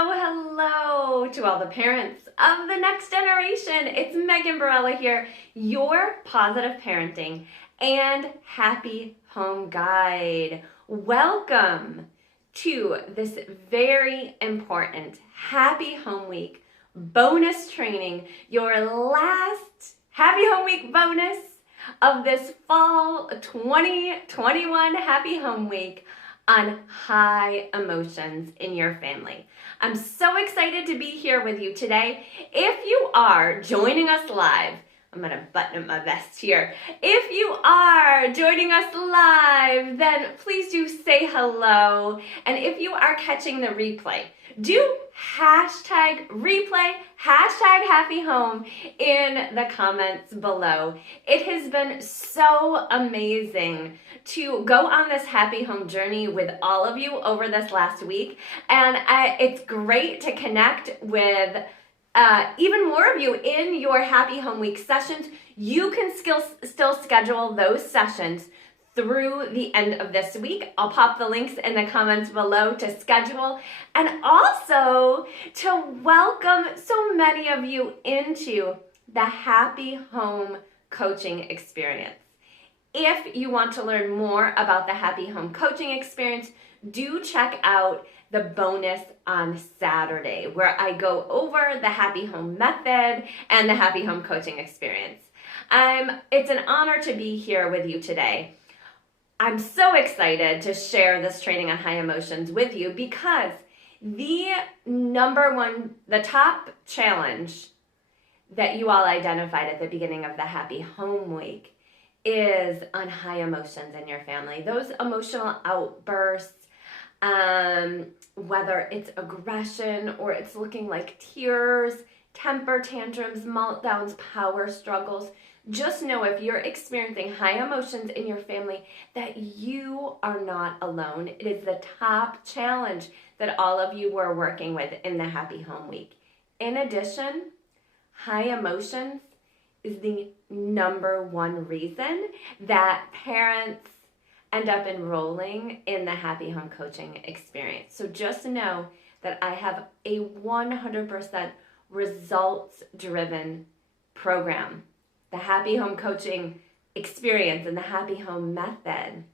Hello to all the parents of the next generation. It's Megan Barella here, your positive parenting and happy home guide. Welcome to this very important Happy Home Week bonus training, your last Happy Home Week bonus of this fall 2021 Happy Home Week on high emotions in your family. I'm so excited to be here with you today. If you are joining us live, I'm gonna button up my vest here. If you are joining us live, then please do say hello. And if you are catching the replay, do hashtag replay, hashtag happy home in the comments below. It has been so amazing to go on this happy home journey with all of you over this last week. And it's great to connect with even more of you in your Happy Home Week sessions. You can still schedule those sessions through the end of this week. I'll pop the links in the comments below to schedule, and also to welcome so many of you into the Happy Home Coaching Experience. If you want to learn more about the Happy Home Coaching Experience, do check out the bonus on Saturday, where I go over the Happy Home Method and the Happy Home Coaching Experience. It's an honor to be here with you today. I'm so excited to share this training on high emotions with you because the top challenge that you all identified at the beginning of the Happy Home Week is on high emotions in your family. Those emotional outbursts, whether it's aggression or it's looking like tears, temper tantrums, meltdowns, power struggles. Just know if you're experiencing high emotions in your family that you are not alone. It is the top challenge that all of you were working with in the Happy Home Week. In addition, high emotions is the number one reason that parents end up enrolling in the Happy Home Coaching Experience. So just know that I have a 100% results-driven program. The Happy Home Coaching Experience and the Happy Home Method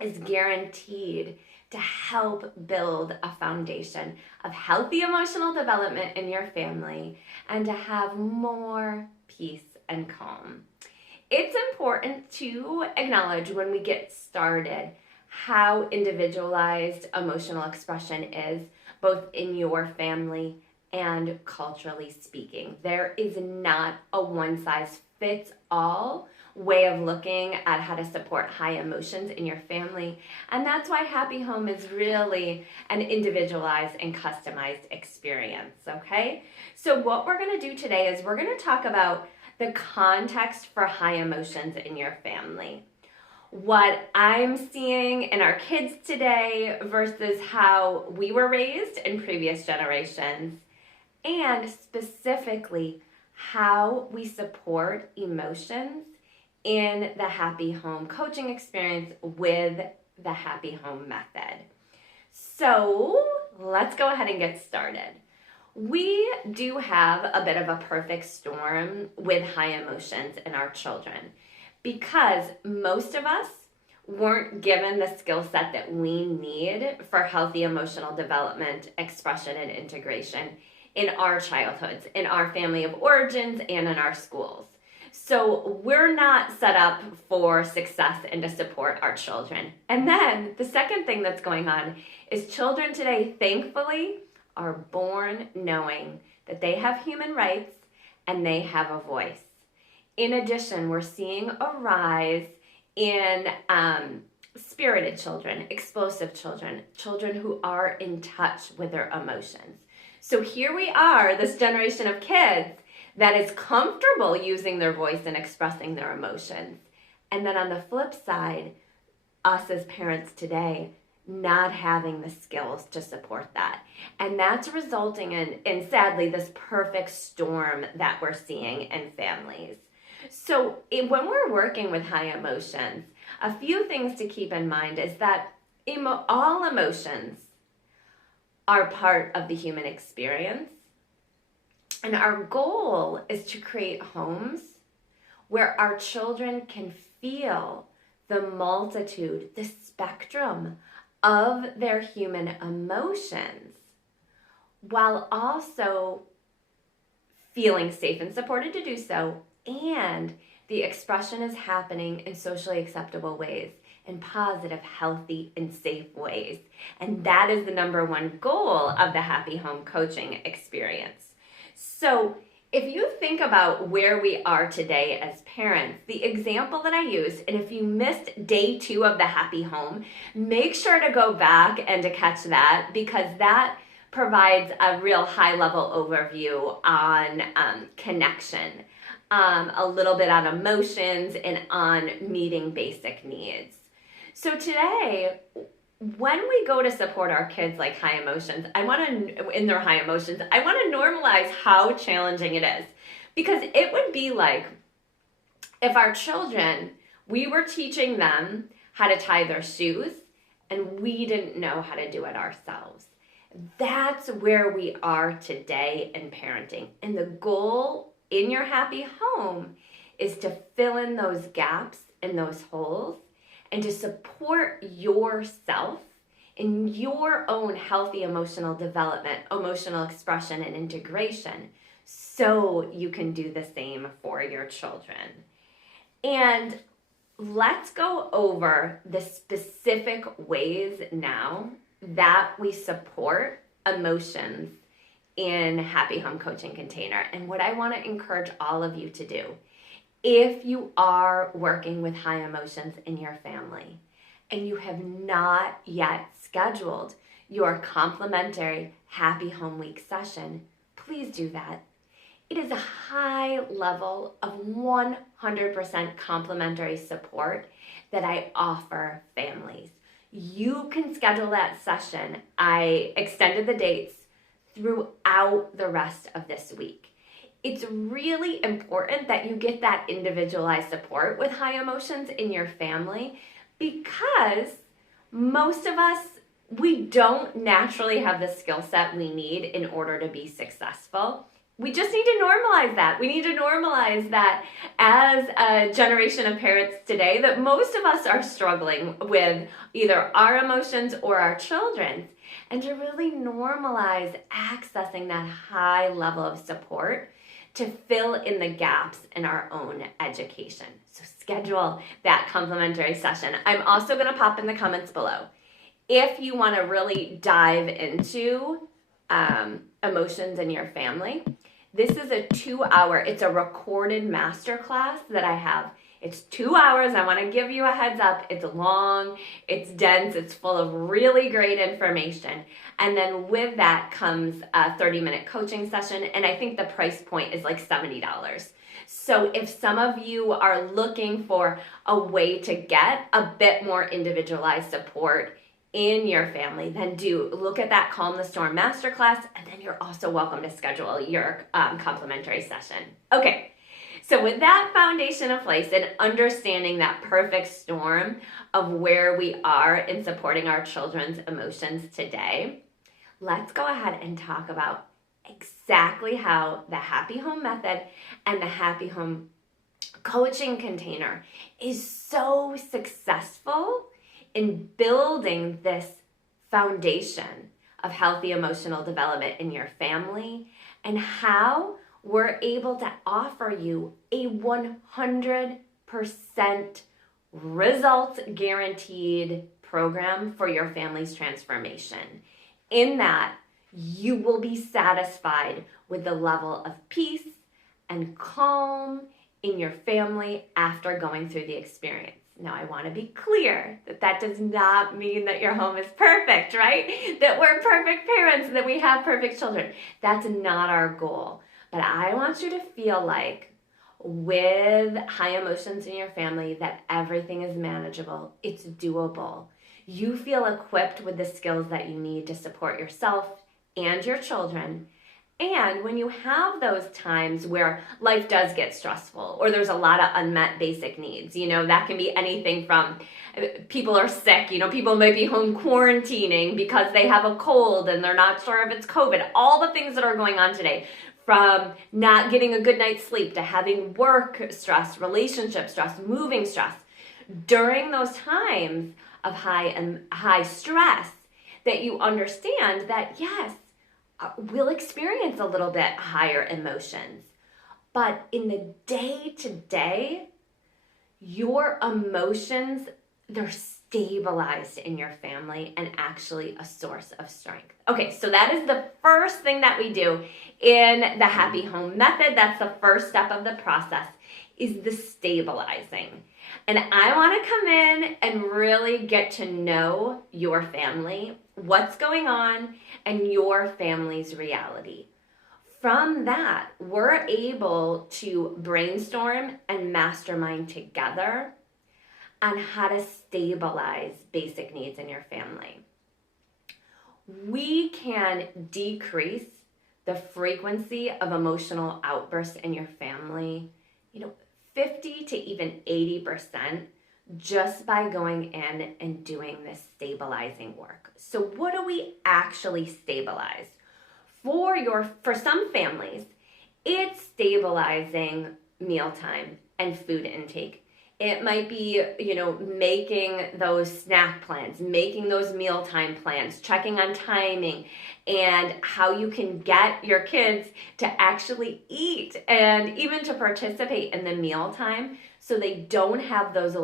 is guaranteed to help build a foundation of healthy emotional development in your family and to have more peace and calm. It's important to acknowledge when we get started how individualized emotional expression is, both in your family and culturally speaking. There is not a one-size-fits-all way of looking at how to support high emotions in your family. And that's why Happy Home is really an individualized and customized experience, okay? So what we're gonna do today is we're gonna talk about the context for high emotions in your family. What I'm seeing in our kids today versus how we were raised in previous generations, and specifically how we support emotions in the Happy Home Coaching Experience with the Happy Home Method. So let's go ahead and get started. We do have a bit of a perfect storm with high emotions in our children because most of us weren't given the skill set that we need for healthy emotional development, expression, and integration in our childhoods, in our family of origins, and in our schools. So we're not set up for success and to support our children. And then the second thing that's going on is children today, thankfully, are born knowing that they have human rights and they have a voice. In addition, we're seeing a rise in spirited children, explosive children, children who are in touch with their emotions. So here we are, this generation of kids that is comfortable using their voice and expressing their emotions. And then on the flip side, us as parents today not having the skills to support that. And that's resulting in sadly, this perfect storm that we're seeing in families. So when we're working with high emotions, a few things to keep in mind is that all emotions are part of the human experience. And our goal is to create homes where our children can feel the multitude, the spectrum of their human emotions, while also feeling safe and supported to do so, and the expression is happening in socially acceptable ways, in positive, healthy, and safe ways. And that is the number one goal of the Happy Home Coaching experience. So if you think about where we are today as parents, the example that I used, and if you missed day 2 of the Happy Home, make sure to go back and to catch that, because that provides a real high-level overview on connection, a little bit on emotions, and on meeting basic needs. So today, when we go to support our kids like high emotions, in their high emotions, I want to normalize how challenging it is. Because it would be like if our children, we were teaching them how to tie their shoes and we didn't know how to do it ourselves. That's where we are today in parenting. And the goal in your happy home is to fill in those gaps and those holes and to support yourself in your own healthy emotional development, emotional expression, and integration, so you can do the same for your children. And let's go over the specific ways now that we support emotions in Happy Home Coaching Container. And what I want to encourage all of you to do, if you are working with high emotions in your family and you have not yet scheduled your complimentary Happy Home Week session, please do that. It is a high level of 100% complimentary support that I offer families. You can schedule that session. I extended the dates throughout the rest of this week. It's really important that you get that individualized support with high emotions in your family, because most of us, we don't naturally have the skill set we need in order to be successful. We just need to normalize that. We need to normalize that as a generation of parents today, that most of us are struggling with either our emotions or our children's, and to really normalize accessing that high level of support to fill in the gaps in our own education. So schedule that complimentary session. I'm also going to pop in the comments below, if you want to really dive into emotions in your family. This is a 2-hour, it's a recorded masterclass that I have. It's 2 hours. I want to give you a heads up. It's long, it's dense, it's full of really great information. And then with that comes a 30-minute coaching session. And I think the price point is like $70. So if some of you are looking for a way to get a bit more individualized support in your family, then do look at that Calm the Storm masterclass, and then you're also welcome to schedule your complimentary session. Okay, so with that foundation in place and understanding that perfect storm of where we are in supporting our children's emotions today, let's go ahead and talk about exactly how the Happy Home Method and the Happy Home Coaching Container is so successful in building this foundation of healthy emotional development in your family, and how we're able to offer you a 100% results guaranteed program for your family's transformation. In that, you will be satisfied with the level of peace and calm in your family after going through the experience. Now, I want to be clear that that does not mean that your home is perfect, right? That we're perfect parents, that we have perfect children. That's not our goal. But I want you to feel like with high emotions in your family that everything is manageable. It's doable. You feel equipped with the skills that you need to support yourself and your children, And when you have those times where life does get stressful or there's a lot of unmet basic needs, that can be anything from people are sick, people might be home quarantining because they have a cold and they're not sure if it's COVID, all the things that are going on today, from not getting a good night's sleep to having work stress, relationship stress, moving stress. During those times of high stress, that you understand that yes, we'll experience a little bit higher emotions, but in the day-to-day, your emotions, they're stabilized in your family and actually a source of strength. Okay, so that is the first thing that we do in the Happy Home Method. That's the first step of the process, is the stabilizing. And I want to come in and really get to know your family, what's going on, and your family's reality. From that, we're able to brainstorm and mastermind together on how to stabilize basic needs in your family. We can decrease the frequency of emotional outbursts in your family, 50 to even 80%, just by going in and doing this stabilizing work. So what do we actually stabilize? For some families, it's stabilizing mealtime and food intake. It might be, making those snack plans, making those mealtime plans, checking on timing, and how you can get your kids to actually eat and even to participate in the mealtime so they don't have those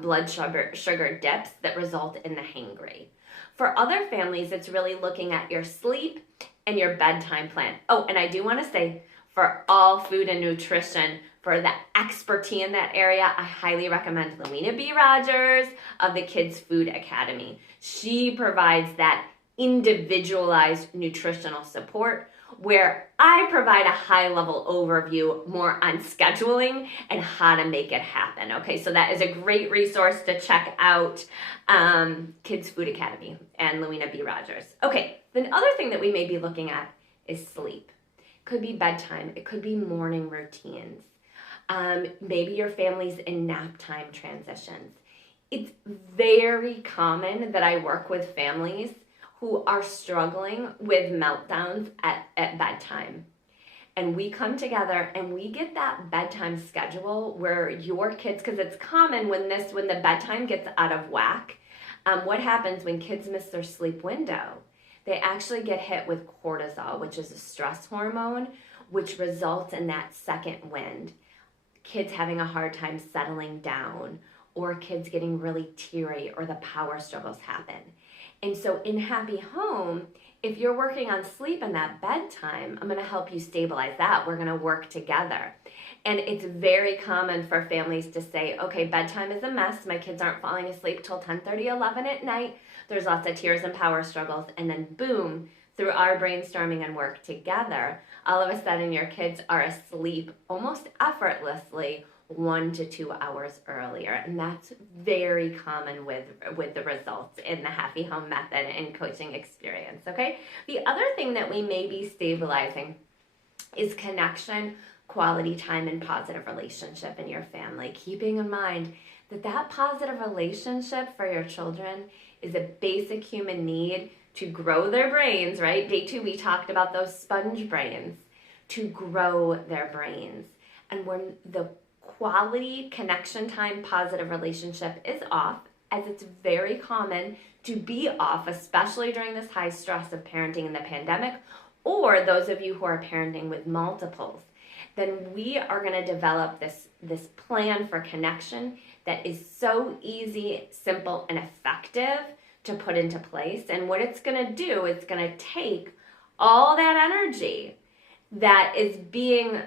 blood sugar dips that result in the hangry. For other families, it's really looking at your sleep and your bedtime plan. Oh, and I do want to say, for all food and nutrition, for the expertise in that area, I highly recommend Lowena B. Rogers of the Kids Food Academy. She provides that individualized nutritional support where I provide a high-level overview more on scheduling and how to make it happen. Okay, so that is a great resource to check out, Kids Food Academy and Lowena B. Rogers. Okay, the other thing that we may be looking at is sleep. It could be bedtime. It could be morning routines. Maybe your family's in nap time transitions. It's very common that I work with families who are struggling with meltdowns at bedtime. And we come together and we get that bedtime schedule where your kids, because it's common when the bedtime gets out of whack, what happens when kids miss their sleep window? They actually get hit with cortisol, which is a stress hormone, which results in that second wind. Kids having a hard time settling down, or kids getting really teary, or the power struggles happen. And so in Happy Home, if you're working on sleep in that bedtime, I'm going to help you stabilize that. We're going to work together. And it's very common for families to say, okay, bedtime is a mess. My kids aren't falling asleep till 10:30, 11 at night. There's lots of tears and power struggles. And then boom, through our brainstorming and work together, all of a sudden your kids are asleep almost effortlessly 1 to 2 hours earlier. And that's very common with the results in the Happy Home Method and coaching experience, okay? The other thing that we may be stabilizing is connection, quality time, and positive relationship in your family. Keeping in mind that positive relationship for your children is a basic human need to grow their brains, right? Day 2, we talked about those sponge brains, to grow their brains. And when the quality, connection time, positive relationship is off, as it's very common to be off, especially during this high stress of parenting in the pandemic, or those of you who are parenting with multiples, then we are going to develop this plan for connection that is so easy, simple, and effective to put into place. And what it's going to do, it's going to take all that energy that is being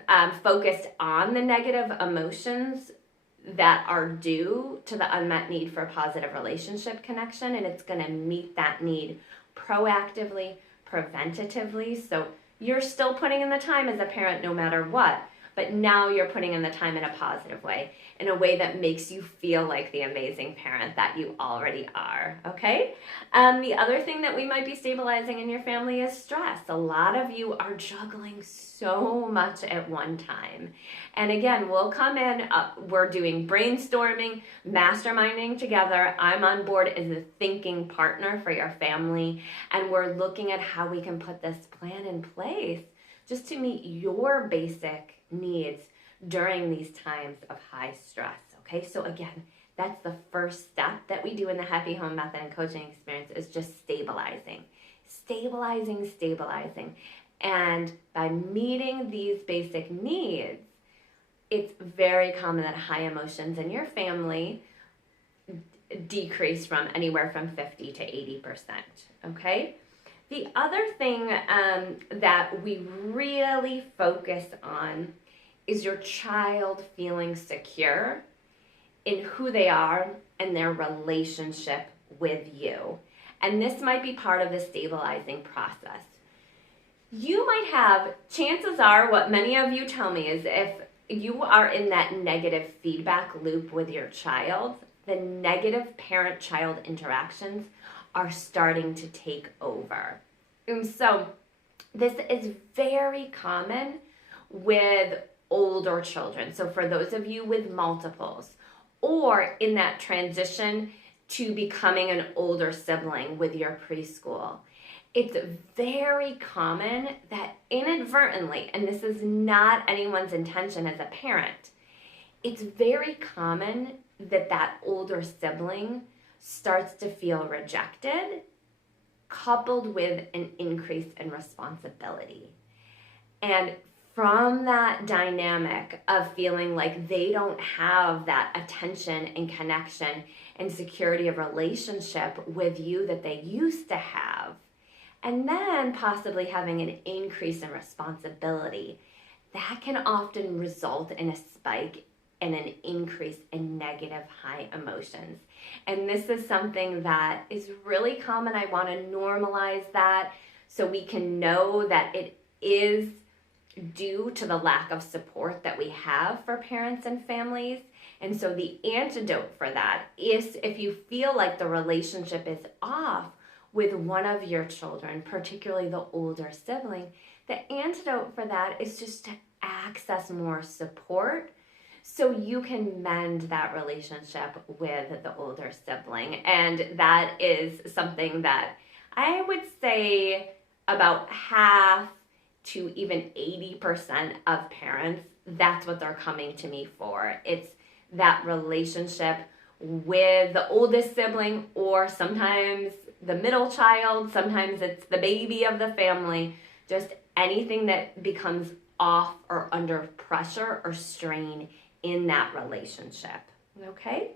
focused on the negative emotions that are due to the unmet need for positive relationship connection, and it's going to meet that need proactively, preventatively. So you're still putting in the time as a parent no matter what, but now you're putting in the time in a positive way, in a way that makes you feel like the amazing parent that you already are, okay? The other thing that we might be stabilizing in your family is stress. A lot of you are juggling so much at one time. And again, we'll come in, we're doing brainstorming, masterminding together. I'm on board as a thinking partner for your family, and we're looking at how we can put this plan in place just to meet your basic needs during these times of high stress, okay? So again, that's the first step that we do in the Happy Home Method and coaching experience, is just stabilizing. Stabilizing. And by meeting these basic needs, it's very common that high emotions in your family decrease from anywhere from 50 to 80%, okay? The other thing that we really focus on is your child feeling secure in who they are and their relationship with you. And this might be part of the stabilizing process. You might have, chances are, what many of you tell me is if you are in that negative feedback loop with your child, the negative parent-child interactions are starting to take over. And so this is very common with older children. So for those of you with multiples, or in that transition to becoming an older sibling with your preschool, it's very common that inadvertently, and this is not anyone's intention as a parent, it's very common that that older sibling starts to feel rejected, coupled with an increase in responsibility. And from that dynamic of feeling like they don't have that attention and connection and security of relationship with you that they used to have, and then possibly having an increase in responsibility, that can often result in a spike and an increase in negative high emotions. And this is something that is really common. I want to normalize that so we can know that it is due to the lack of support that we have for parents and families. And so the antidote for that is, if you feel like the relationship is off with one of your children, particularly the older sibling, the antidote for that is just to access more support so you can mend that relationship with the older sibling. And that is something that I would say about half to even 80% of parents, that's what they're coming to me for. It's that relationship with the oldest sibling, or sometimes the middle child, sometimes it's the baby of the family, just anything that becomes off or under pressure or strain in that relationship, okay?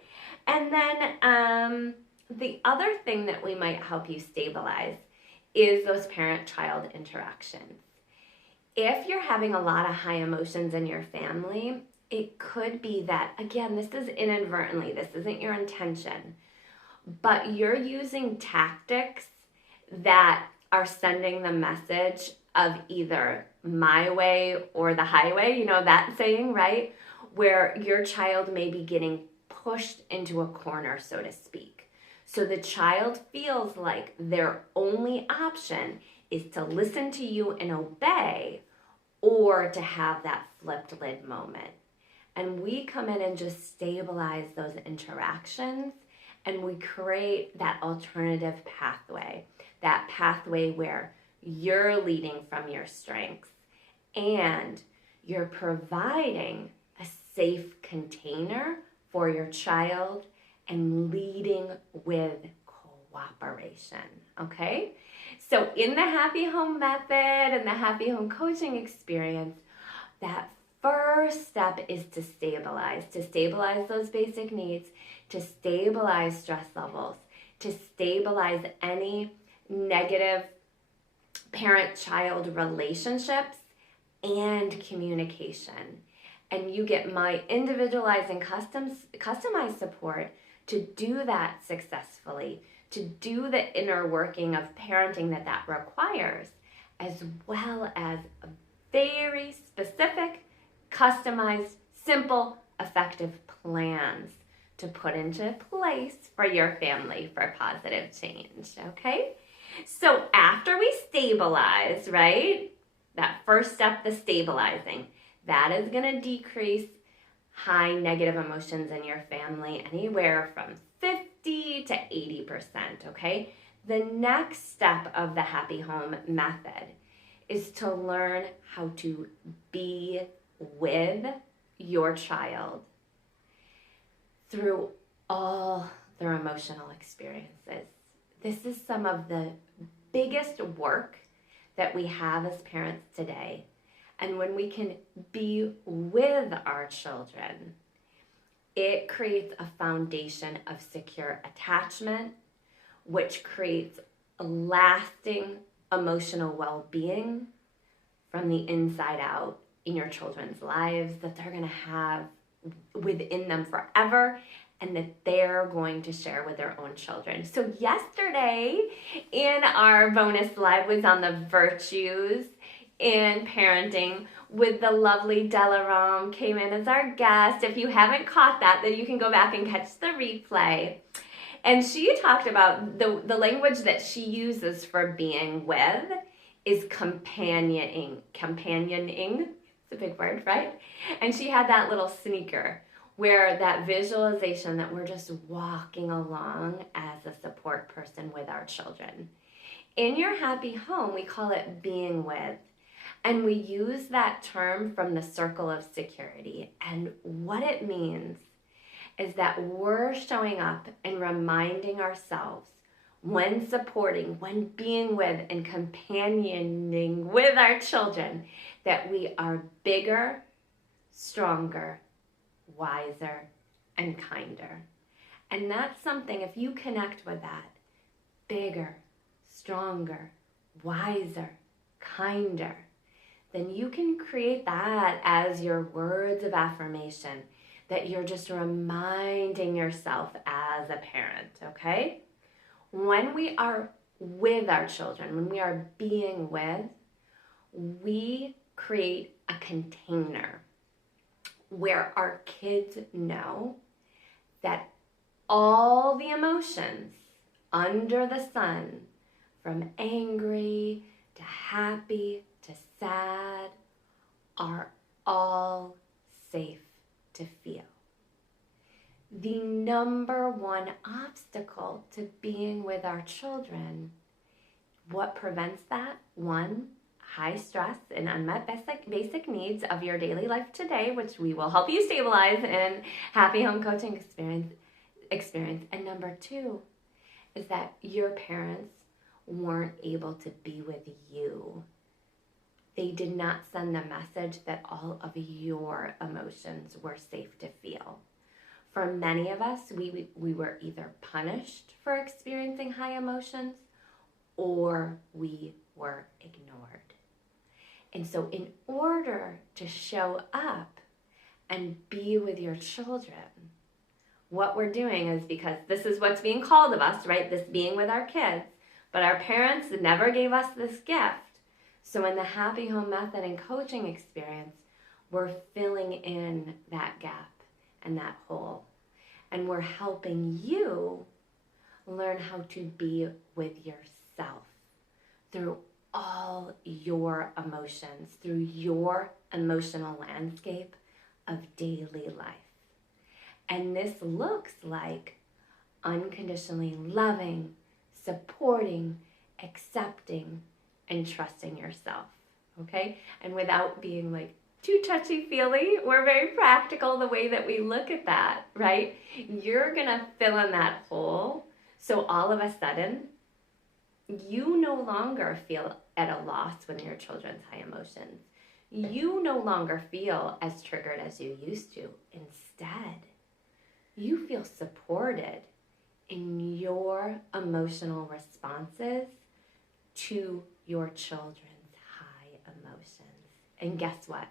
And then the other thing that we might help you stabilize is those parent-child interactions. If you're having a lot of high emotions in your family, it could be that, again, this is inadvertently, this isn't your intention, but you're using tactics that are sending the message of either my way or the highway, you know that saying, right? Where your child may be getting pushed into a corner, so to speak. So the child feels like their only option is to listen to you and obey, or to have that flipped lid moment. And we come in and just stabilize those interactions, and we create that alternative pathway, that pathway where you're leading from your strengths and you're providing a safe container for your child and leading with cooperation, okay? So in the Happy Home Method and the Happy Home Coaching experience, that first step is to stabilize those basic needs, to stabilize stress levels, to stabilize any negative parent-child relationships and communication. And you get my individualized and customized support to do that successfully, to do the inner working of parenting that requires, as well as a very specific customized, simple, effective plans to put into place for your family for positive change, okay? So after we stabilize, right, that first step, the stabilizing, that is going to decrease high negative emotions in your family anywhere from 50 to 80%, okay? The next step of the Happy Home method is to learn how to be with your child through all their emotional experiences. This is some of the biggest work that we have as parents today. And when we can be with our children, it creates a foundation of secure attachment, which creates a lasting emotional well-being from the inside out in your children's lives that they're going to have within them forever and that they're going to share with their own children. So yesterday in our bonus live was on the virtues in parenting with the lovely Della Rom came in as our guest. If you haven't caught that, then you can go back and catch the replay. And she talked about the language that she uses for being with is companioning. Companioning, it's a big word, right? And she had that little sneaker where that visualization that we're just walking along as a support person with our children. In your happy home, we call it being with. And we use that term from the circle of security. And what it means is that we're showing up and reminding ourselves when supporting, when being with and companioning with our children that we are bigger, stronger, wiser, and kinder. And that's something, if you connect with that, bigger, stronger, wiser, kinder, then you can create that as your words of affirmation that you're just reminding yourself as a parent, okay? When we are with our children, when we are being with, we create a container where our kids know that all the emotions under the sun, from angry to happy to sad, are all safe to feel. The number one obstacle to being with our children, what prevents that? One, high stress and unmet basic needs of your daily life today, which we will help you stabilize in Happy Home Coaching experience. And number two is that your parents weren't able to be with you. They did not send the message that all of your emotions were safe to feel. For many of us, we were either punished for experiencing high emotions or we were ignored. And so in order to show up and be with your children, what we're doing is, because this is what's being called of us, right? This being with our kids, but our parents never gave us this gift. So in the Happy Home Method and coaching experience, we're filling in that gap and that hole. And we're helping you learn how to be with yourself through all your emotions, through your emotional landscape of daily life. And this looks like unconditionally loving, supporting, accepting, and trusting yourself, okay? And without being like too touchy-feely, we're very practical the way that we look at that, right? You're gonna fill in that hole, so all of a sudden, you no longer feel at a loss when your children's high emotions. You no longer feel as triggered as you used to. Instead, you feel supported in your emotional responses to your children's high emotions. And guess what?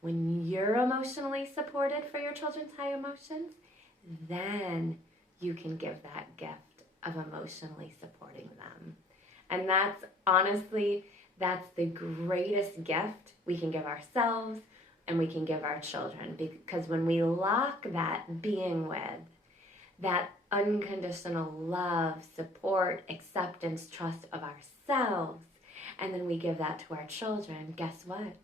When you're emotionally supported for your children's high emotions, then you can give that gift of emotionally supporting them. And that's honestly, that's the greatest gift we can give ourselves, and we can give our children. Because when we lock that being with, that unconditional love, support, acceptance, trust of ourselves, and then we give that to our children, guess what?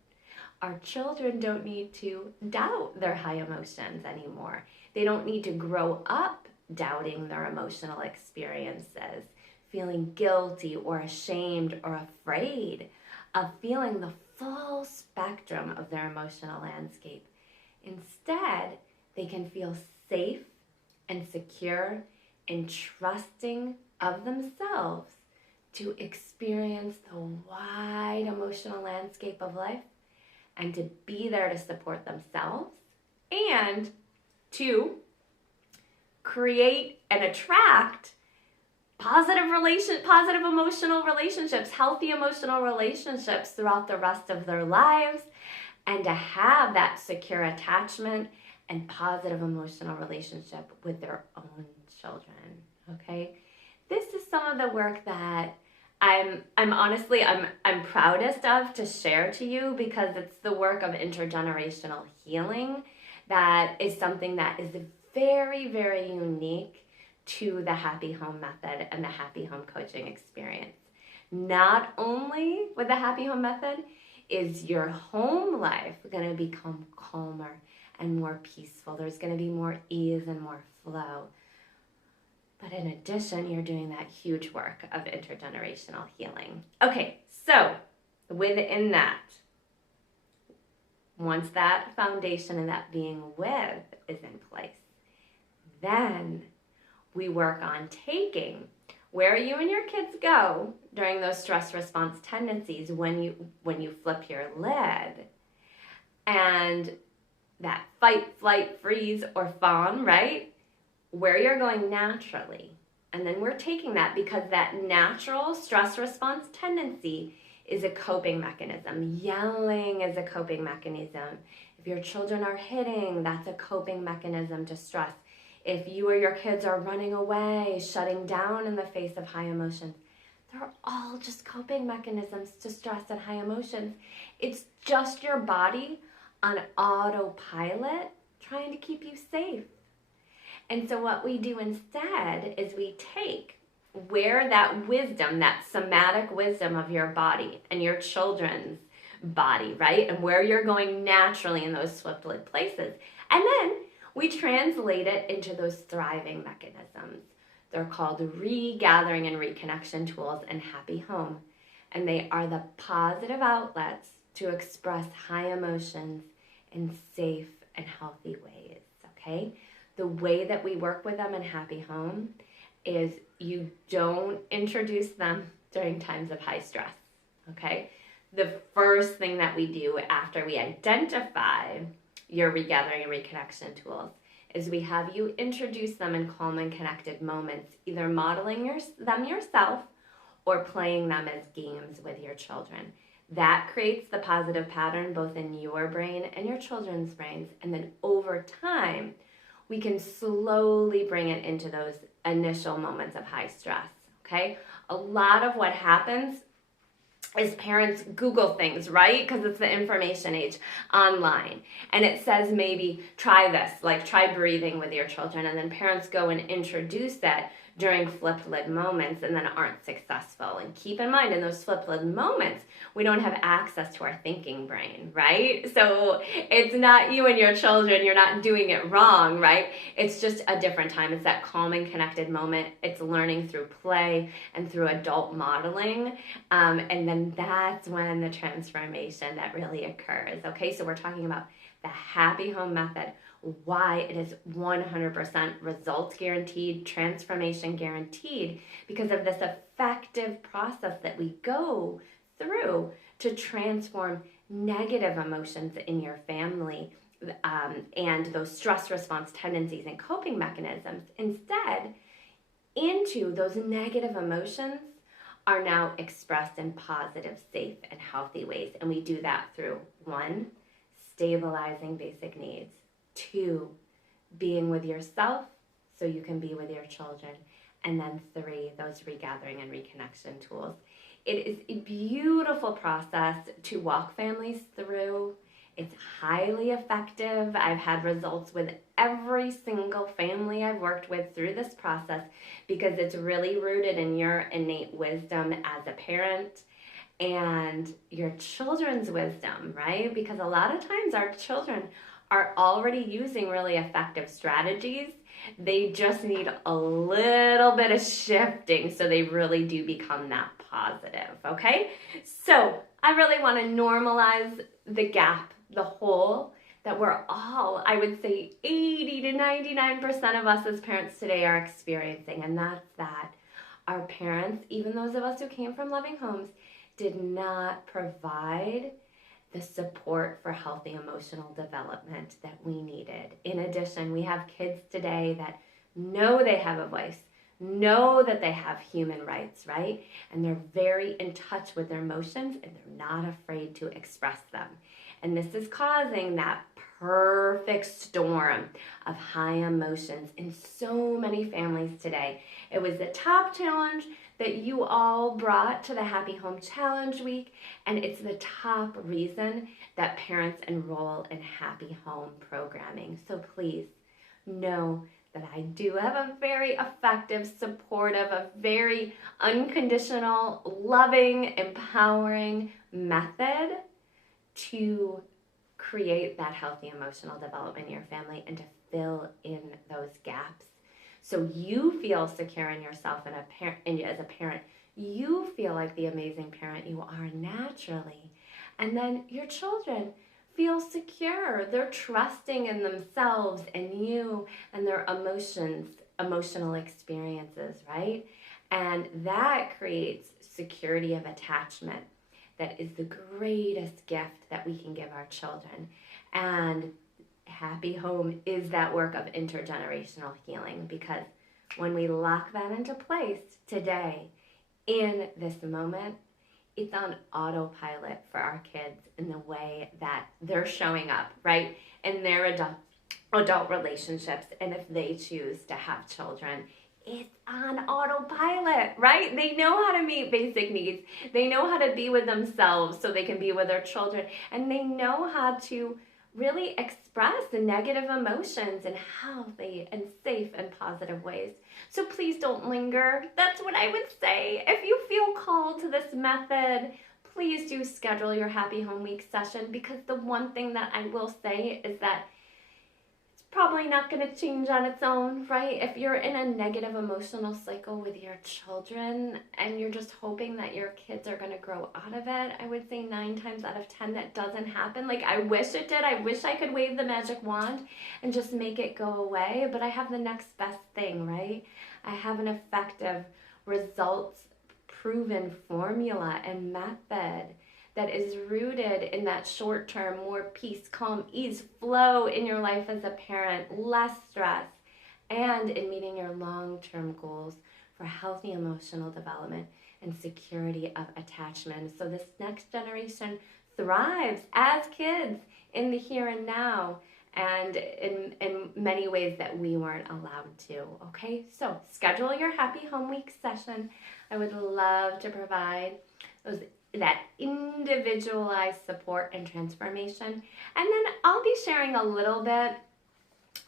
Our children don't need to doubt their high emotions anymore. They don't need to grow up doubting their emotional experiences, feeling guilty or ashamed or afraid of feeling the full spectrum of their emotional landscape. Instead, they can feel safe and secure and trusting of themselves to experience the wide emotional landscape of life and to be there to support themselves and to create and attract positive emotional relationships, healthy emotional relationships throughout the rest of their lives, and to have that secure attachment and positive emotional relationship with their own children. Okay, this is some of the work that I'm honestly proudest of to share to you, because it's the work of intergenerational healing that is something that is very, very unique to the Happy Home Method and the Happy Home Coaching experience. Not only with the Happy Home Method is your home life going to become calmer and more peaceful. There's going to be more ease and more flow. But in addition, you're doing that huge work of intergenerational healing. Okay, so within that, once that foundation and that being with is in place, then we work on taking where you and your kids go during those stress response tendencies when you flip your lid, and that fight, flight, freeze, or fawn, right? Where you're going naturally. And then we're taking that, because that natural stress response tendency is a coping mechanism. Yelling is a coping mechanism. If your children are hitting, that's a coping mechanism to stress. If you or your kids are running away, shutting down in the face of high emotions, they're all just coping mechanisms to stress and high emotions. It's just your body on autopilot trying to keep you safe. And so what we do instead is we take where that wisdom, that somatic wisdom of your body and your children's body, right? And where you're going naturally in those swift lid places. And then we translate it into those thriving mechanisms. They're called regathering and reconnection tools in Happy Home. And they are the positive outlets to express high emotions in safe and healthy ways, okay? The way that we work with them in Happy Home is you don't introduce them during times of high stress, okay? The first thing that we do after we identify your regathering and reconnection tools is we have you introduce them in calm and connected moments, either modeling them yourself or playing them as games with your children. That creates the positive pattern both in your brain and your children's brains, and then over time, we can slowly bring it into those initial moments of high stress, okay? A lot of what happens is parents Google things, right? Because it's the information age online. And it says maybe try this, like try breathing with your children. And then parents go and introduce that during flip lid moments and then aren't successful. And keep in mind, in those flip lid moments, we don't have access to our thinking brain, right? So it's not you and your children, you're not doing it wrong, right? It's just a different time. It's that calm and connected moment. It's learning through play and through adult modeling. And then that's when the transformation that really occurs, okay? So we're talking about the Happy Home Method, why it is 100% results guaranteed, transformation guaranteed, because of this effective process that we go through to transform negative emotions in your family and those stress response tendencies and coping mechanisms instead into those negative emotions are now expressed in positive, safe, and healthy ways. And we do that through 1, stabilizing basic needs. 2, being with yourself so you can be with your children. And then 3, those regathering and reconnection tools. It is a beautiful process to walk families through. It's highly effective. I've had results with every single family I've worked with through this process because it's really rooted in your innate wisdom as a parent and your children's wisdom, right? Because a lot of times our children are already using really effective strategies. They just need a little bit of shifting so they really do become that positive, okay? So I really want to normalize the gap, the hole that we're all, I would say 80 to 99% of us as parents today are experiencing, and that's that our parents, even those of us who came from loving homes, did not provide the support for healthy emotional development that we needed. In addition, we have kids today that know they have a voice, know that they have human rights, right? And they're very in touch with their emotions and they're not afraid to express them. And this is causing that perfect storm of high emotions in so many families today. It was the top challenge that you all brought to the Happy Home Challenge Week, and it's the top reason that parents enroll in Happy Home programming. So please know that I do have a very effective, supportive, a very unconditional, loving, empowering method to create that healthy emotional development in your family and to fill in those gaps. So you feel secure in yourself and as a parent, you feel like the amazing parent you are naturally. And then your children feel secure. They're trusting in themselves and you and their emotional experiences, right? And that creates security of attachment. That is the greatest gift that we can give our children. And Happy Home is that work of intergenerational healing, because when we lock that into place today, in this moment, it's on autopilot for our kids in the way that they're showing up, right? In their adult relationships, and if they choose to have children, it's on autopilot, right? They know how to meet basic needs. They know how to be with themselves so they can be with their children, and they know how to really express the negative emotions in healthy and safe and positive ways. So please don't linger. That's what I would say. If you feel called to this method, please do schedule your Happy Home Week session, because the one thing that I will say is that it's probably not going to change on its own, right? If you're in a negative emotional cycle with your children and you're just hoping that your kids are going to grow out of it, I would say 9 times out of 10 that doesn't happen. Like, I wish it did. I wish I could wave the magic wand and just make it go away, but I have the next best thing, right? I have an effective, results proven formula and method that is rooted in that short-term, more peace, calm, ease, flow in your life as a parent, less stress, and in meeting your long-term goals for healthy emotional development and security of attachment. So this next generation thrives as kids in the here and now, and in many ways that we weren't allowed to, okay? So schedule your Happy Home Week session. I would love to provide that individualized support and transformation. And then I'll be sharing a little bit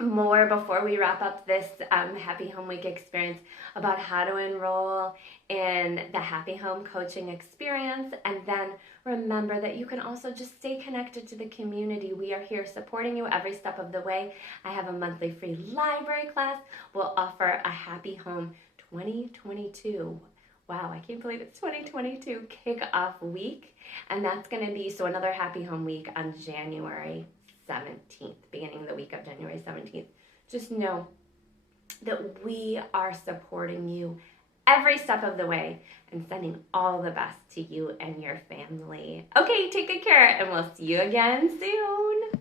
more before we wrap up this Happy Home Week experience about how to enroll in the Happy Home coaching experience. And then remember that you can also just stay connected to the community. We are here supporting you every step of the way. I have a monthly free library class. We'll offer a Happy Home 2022. Wow, I can't believe it's 2022 kickoff week. And that's going to be, so another Happy Home Week on January 17th, beginning the week of January 17th. Just know that we are supporting you every step of the way and sending all the best to you and your family. Okay, take good care, and we'll see you again soon.